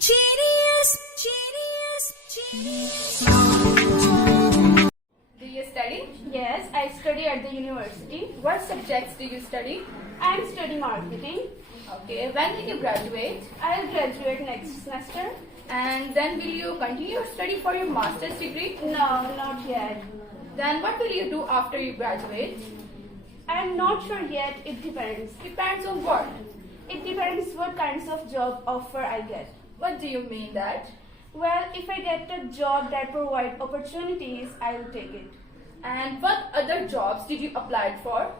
Genius, genius, genius. Do you study? Yes, I study at the university. What subjects do you study? I am studying marketing. Okay, when will you graduate? I will graduate next semester. And then will you continue your study for your master's degree? No, not yet. Then what will you do after you graduate? I am not sure yet. It depends. Depends on what? It depends what kinds of job offer I get. What do you mean that? Well, if I get a job that provides opportunities, I will take it. And what other jobs did you apply for?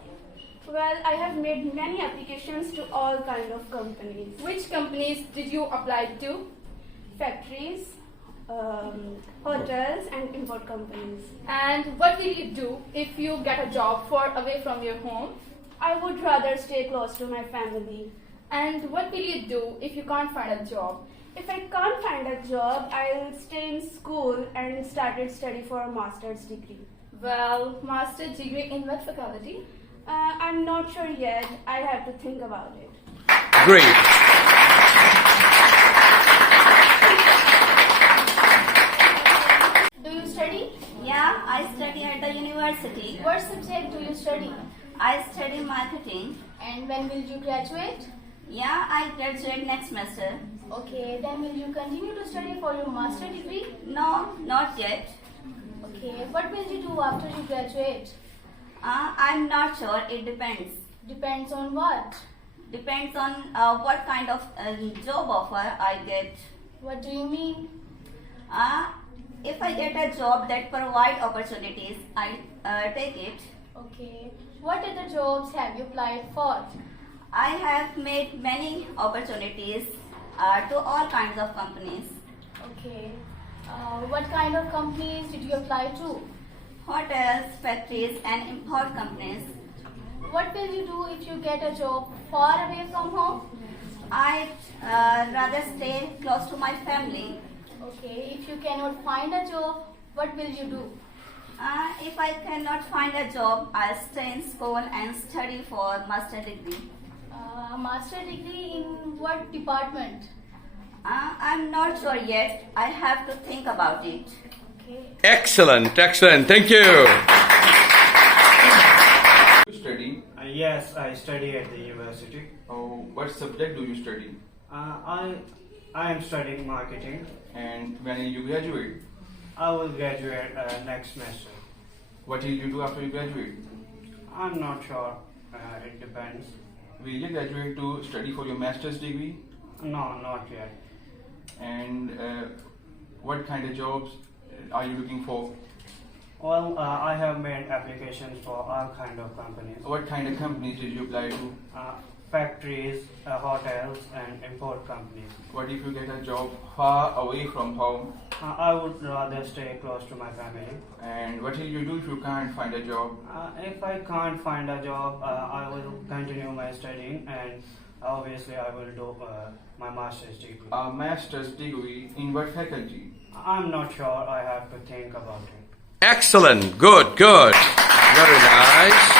Well, I have made many applications to all kind of companies. Which companies did you apply to? Factories, hotels and import companies. And what will you do if you get a job far away from your home? I would rather stay close to my family. And what will you do if you can't find a job? If I can't find a job, I'll stay in school and started study for a master's degree. Well, master's degree in what faculty? I'm not sure yet. I have to think about it. Great. Do you study? Yeah, I study at the university. What subject do you study? I study marketing. And when will you graduate? Yeah, I graduate next semester. Okay, then will you continue to study for your master degree? No, not yet. Okay, what will you do after you graduate? I'm not sure. It depends. Depends on what? Depends on what kind of job offer I get. What do you mean? If I get a job that provide opportunities, I take it. Okay, what other jobs have you applied for? I have made many opportunities to all kinds of companies. Okay, what kind of companies did you apply to? Hotels, factories and import companies. What will you do if you get a job far away from home? I'd rather stay close to my family. Okay, if you cannot find a job, what will you do? If I cannot find a job, I'll stay in school and study for master degree. Master degree in what department? I'm not sure yet. I have to think about it. Okay. Excellent, excellent. Thank you. You study? Yes, I study at the university. Oh, what subject do you study? I am studying marketing. And when will you graduate? I will graduate next semester. What will you do after you graduate? I'm not sure. It depends. Will you graduate to study for your master's degree? No, not yet. And what kind of jobs are you looking for? Well, I have made applications for all kind of companies. What kind of companies did you apply to? Factories, hotels and import companies. What if you get a job far away from home? I would rather stay close to my family. And what will you do if you can't find a job? If I can't find a job, I will continue my studying and obviously I will do my master's degree. A master's degree in what faculty? I'm not sure. I have to think about it. Excellent. Good, good. Very nice.